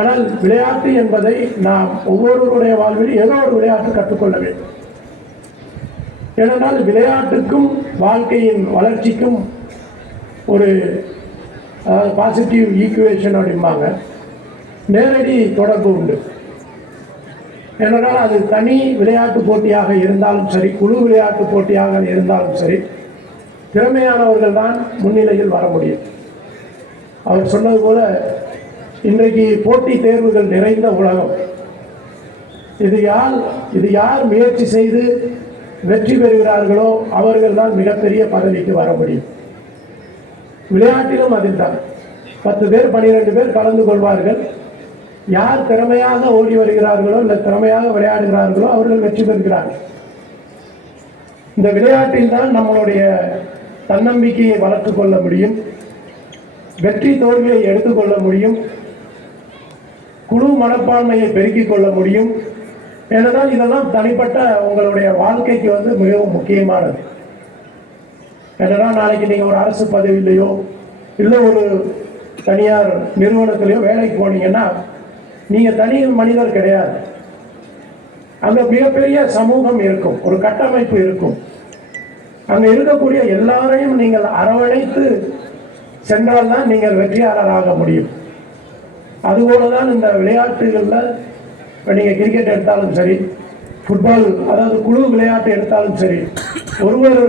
ஆனால் விளையாட்டு என்பதை நாம் ஒவ்வொருவருடைய வாழ்வில் ஏதோ ஒரு விளையாட்டு கற்றுக்கொள்ள வேண்டும். ஏனென்றால் விளையாட்டுக்கும் வாழ்க்கையின் வளர்ச்சிக்கும் ஒரு பாசிட்டிவ் ஈக்குவேஷன் அப்படிம்பாங்க, நேரடி தொடர்பு உண்டு. ஏனென்றால் அது தனி விளையாட்டு போட்டியாக இருந்தாலும் சரி, குழு விளையாட்டு போட்டியாக இருந்தாலும் சரி, திறமையானவர்கள் தான் முன்னிலையில் வர முடியும். அவர் சொன்னது போல இன்றைக்கு போட்டி தேர்வுகள் நிறைந்த உலகம். இது யார் முயற்சி செய்து வெற்றி பெறுகிறார்களோ அவர்கள் தான் மிகப்பெரிய பதவிக்கு வர முடியும். விளையாட்டிலும் அதில்தான் 10 பேர் 12 பேர் கலந்து கொள்வார்கள். யார் திறமையாக ஓடி வருகிறார்களோ இல்லை திறமையாக விளையாடுகிறார்களோ அவர்கள் வெற்றி பெறுகிறார்கள். இந்த விளையாட்டில் தான் நம்மளுடைய தன்னம்பிக்கையை வளர்த்து கொள்ள முடியும், வெற்றி தோல்வியை எடுத்துக்கொள்ள முடியும், குழு மனப்பான்மையை பெருக்கிக் கொள்ள முடியும். ஏனென்றால் இதெல்லாம் தனிப்பட்ட உங்களுடைய வாழ்க்கைக்கு மிகவும் முக்கியமானது. ஏன்னா நாளைக்கு நீங்கள் ஒரு அரசு பதவியிலையோ இல்லை ஒரு தனியார் நிறுவனத்திலையோ வேலைக்கு போனீங்கன்னா நீங்கள் தனி மனிதர் கிடையாது. அங்கே மிகப்பெரிய சமூகம் இருக்கும், ஒரு கட்டமைப்பு இருக்கும். அங்கே இருக்கக்கூடிய எல்லாரையும் நீங்கள் அரவணைத்து சென்றால்தான் நீங்கள் வெற்றியாளராக முடியும். அதுபோல தான் இந்த விளையாட்டுகளில் இப்போ நீங்கள் கிரிக்கெட் எடுத்தாலும் சரி, ஃபுட்பால் அதாவது குழு விளையாட்டு எடுத்தாலும் சரி, ஒருவர்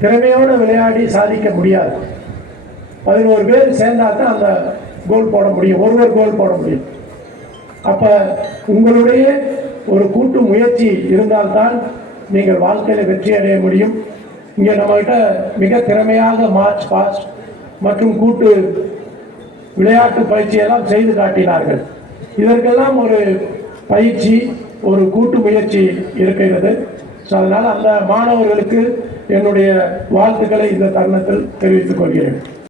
திறமையோடு விளையாடி சாதிக்க முடியாது. 11 பேர் சேர்ந்தா தான் அந்த கோல் போட முடியும், ஒருவர் கோல் போட முடியும். அப்போ உங்களுடைய ஒரு கூட்டு முயற்சி இருந்தால்தான் நீங்கள் வாழ்க்கையில் வெற்றி அடைய முடியும். இங்கே நம்மகிட்ட மிக திறமையாக மார்ச் பாஸ்ட் மற்றும் கூட்டு விளையாட்டு பயிற்சியெல்லாம் செய்து காட்டினார்கள். இதற்கெல்லாம் ஒரு பயிற்சி, ஒரு கூட்டு முயற்சி இருக்கிறது. ஸோ அதனால் அந்த மாணவர்களுக்கு என்னுடைய வாழ்த்துக்களை இந்த தருணத்தில் தெரிவித்துக் கொள்கிறேன்.